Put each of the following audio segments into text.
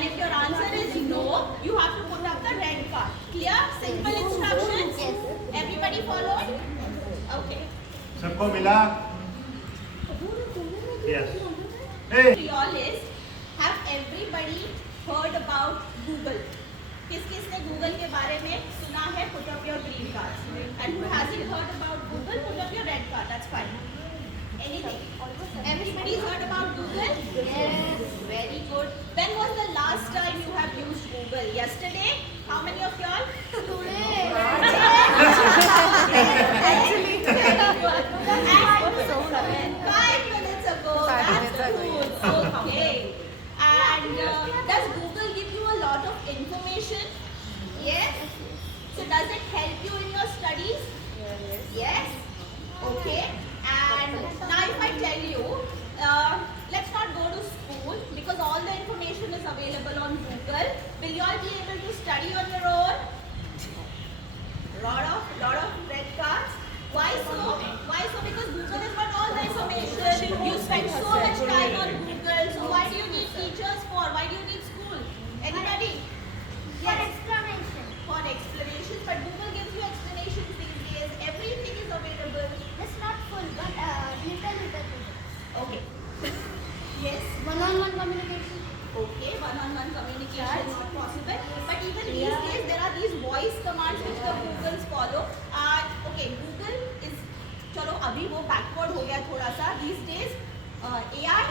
And if your answer is no, you have to put up the red card. Clear? Simple instructions. Yes. Everybody followed? Okay. सबको मिला? Yes. Hey. To your list, have everybody heard about Google? किस किसने गूगल के बारे में सुना है? Put up your green cards. And who hasn't heard about Google? Put up your red card. That's fine. Anything? Everybody's heard about Google? Yes. Very good. When was the last time you have used Google? Yesterday? How many of y'all? Today. Actually, very good. And 5 minutes ago. That's good. Okay. And does Google give you a lot of information? Yes. So does it help you in your studies? Yes. Okay. And now if I tell you, let's not go to school because all the information is available on Google. Will you all be able to study on your own? Lot of red cards. Why so? Why so? Because Google has got all the information. You spend so much time on Google. So why do you need teachers for? Why do you need school? Anybody? For explanation. For explanations. But Google gives you explanations these days. Everything is available. It's not full, but little. Okay. Yes. One-on-one communication. Okay, one-on-one communication is not possible. But even these days, there are these voice commands which the Googles follow. Okay, Google is, चलो अभी वो backward हो गया थोड़ा सा. These days, AI.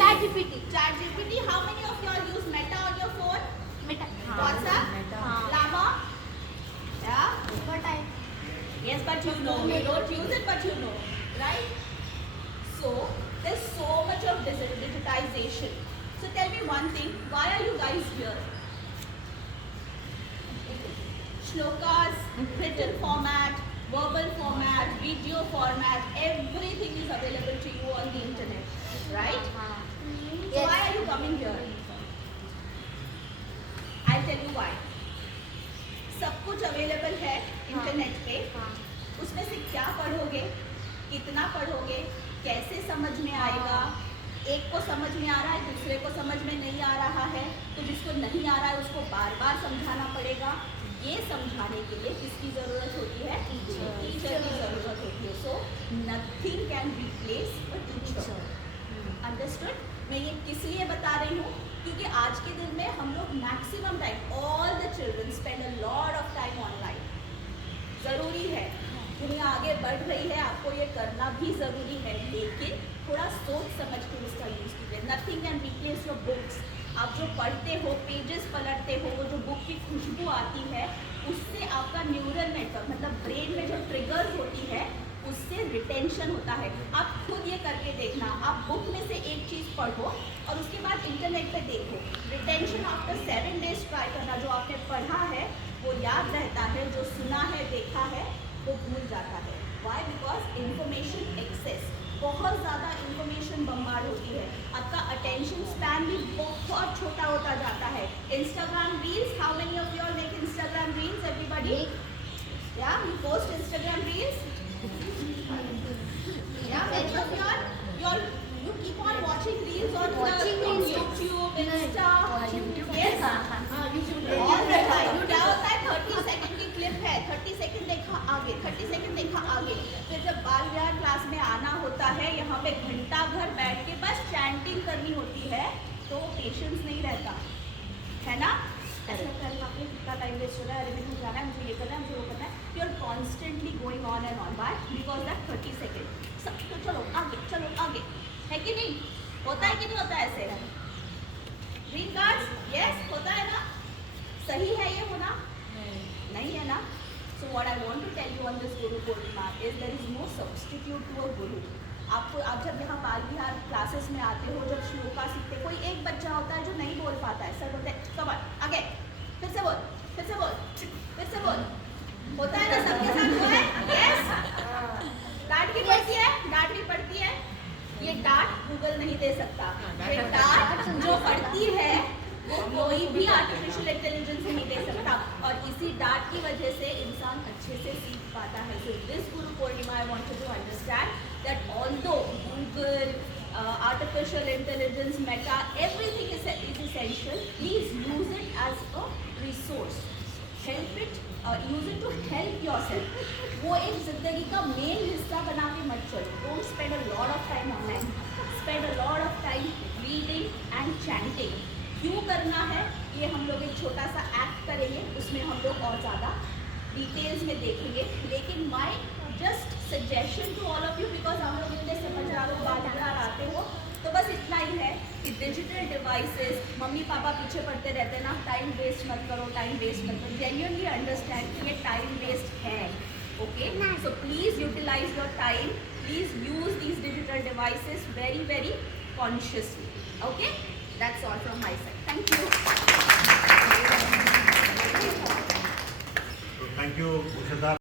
ChatGPT. ChatGPT. How many of y'all use Meta on your phone? Meta. WhatsApp. Llama. Yeah. But Yes, but you know. You don't use it, but you know, right? So there's so much of digitization. So tell me one thing. Why are you guys here? Shlokas, written format, verbal format, video format, everything is available to you on the internet, right? So why are you coming here? I'll tell you why. सब कुछ अवेलेबल है इंटरनेट पे. उसमें से क्या पढ़ोगे, कितना पढ़ोगे, कैसे समझ में आएगा? एक को समझ में आ रहा है, दूसरे को समझ में नहीं आ रहा है, तो जिसको नहीं आ रहा है उसको बार बार समझाना पड़ेगा. ये समझाने के लिए किसकी ज़रूरत होती है? टीचर की ज़रूरत होती है. So nothing can replace a teacher. Understood? मैं ये किस लिए बता रही हूँ? क्योंकि आज के दिन में हम लोग maximum time, all the children spend a lot of time online. ज़रूरी है, दुनिया आगे बढ़ रही है, आपको ये करना भी ज़रूरी है, लेकिन थोड़ा सोच समझ के उसका यूज़ कीजिए. Nothing can replace your books. आप जो पढ़ते हो, पेजेस पलटते हो, वो जो बुक की खुशबू आती है, उससे आपका न्यूरल नेटवर्क मतलब ब्रेन में जो ट्रिगर्स होती है, उससे रिटेंशन होता है. आप खुद ये करके देखना. आप बुक में से एक चीज़ पढ़ो और उसके बाद इंटरनेट पे देखो. रिटेंशन आफ्टर 7 days ट्राई करना. जो आपने पढ़ा है वो याद रहता है, जो सुना है, देखा है, वो भूल जाता है. वाई? बिकॉज इंफॉर्मेशन एक्सेस, बहुत ज़्यादा इंफॉर्मेशन बम्बार्ड होती है. आपका अटेंशन स्पैन भी बहुत छोटा होता जाता है. Instagram reels. How many of you all make Instagram reels? Everybody? या you post Instagram reels? Yeah, many of you keep on watching reels on YouTube, Insta. Yes. All the time. क्या होता है? 30 सेकंड की क्लिप है, 30 सेकंड देखा आगे, 30 सेकंड देखा आगे. फिर जब बाल विहार क्लास में आना होता है, यहाँ पे घंटा भर बैठ के बस चैंटिंग करनी होती है, तो पेशेंस नहीं रहता है ना. ऐसा करना, आपने कितना टाइम वेस्ट हो रहा है, अरे मुझे जाना है, मुझे ये करना है, मुझे वो करना है. You are constantly going on and on. By because that 30 second. सब तो चलो आगे, है कि नहीं? होता है कि नहीं होता है ऐसे? Green cards. यस, होता है ना? सही है ये होना? नहीं है ना? So what I want to tell you on this Guru Purnima is there is no substitute to a guru. आपको, आप जब यहाँ बाल विहार क्लासेस में आते हो, जब श्लोका सीखते, कोई एक बच्चा होता है जो नहीं बोल पाता है. सर बोलते हैं कम ऑन, आगे, फिर से बोल, फिर से बोल, फिर से बोल. होता है ना? सबके साथ हुआ है? यस. डांट भी पड़ती है, डांट भी पड़ती है. ये डांट गूगल नहीं दे सकता. ये डांट जो पड़ती है वो कोई भी आर्टिफिशियल इंटेलिजेंस नहीं दे सकता. और इसी डांट की वजह से इंसान अच्छे से सीख पाता है. So this Guru Purnima I want you to understand that although Google, artificial intelligence, meta, everything is essential. Please use it as a resource. Help it, use it to help yourself. वो एक जिंदगी का मेन हिस्सा बना के मत चलो. Don't spend a lot of time online. Spend a lot of time reading and chanting. क्यों करना है ये हम लोग एक छोटा सा एक्ट करेंगे, उसमें हम लोग और ज़्यादा डिटेल्स में देखेंगे. लेकिन my just suggestion to all of you, because हम लोग इतने समझदार हो, बात आते हो, तो बस इतना ही है कि डिजिटल डिवाइसेस, मम्मी पापा पीछे पड़ते रहते हैं ना, टाइम वेस्ट मत करो, टाइम वेस्ट मत करो. जेन्युइनली अंडरस्टैंड कि ये टाइम वेस्ट है. Okay, so please utilize your time. Please use these digital devices very very consciously. Okay, that's all from my side. Thank you. Thank you.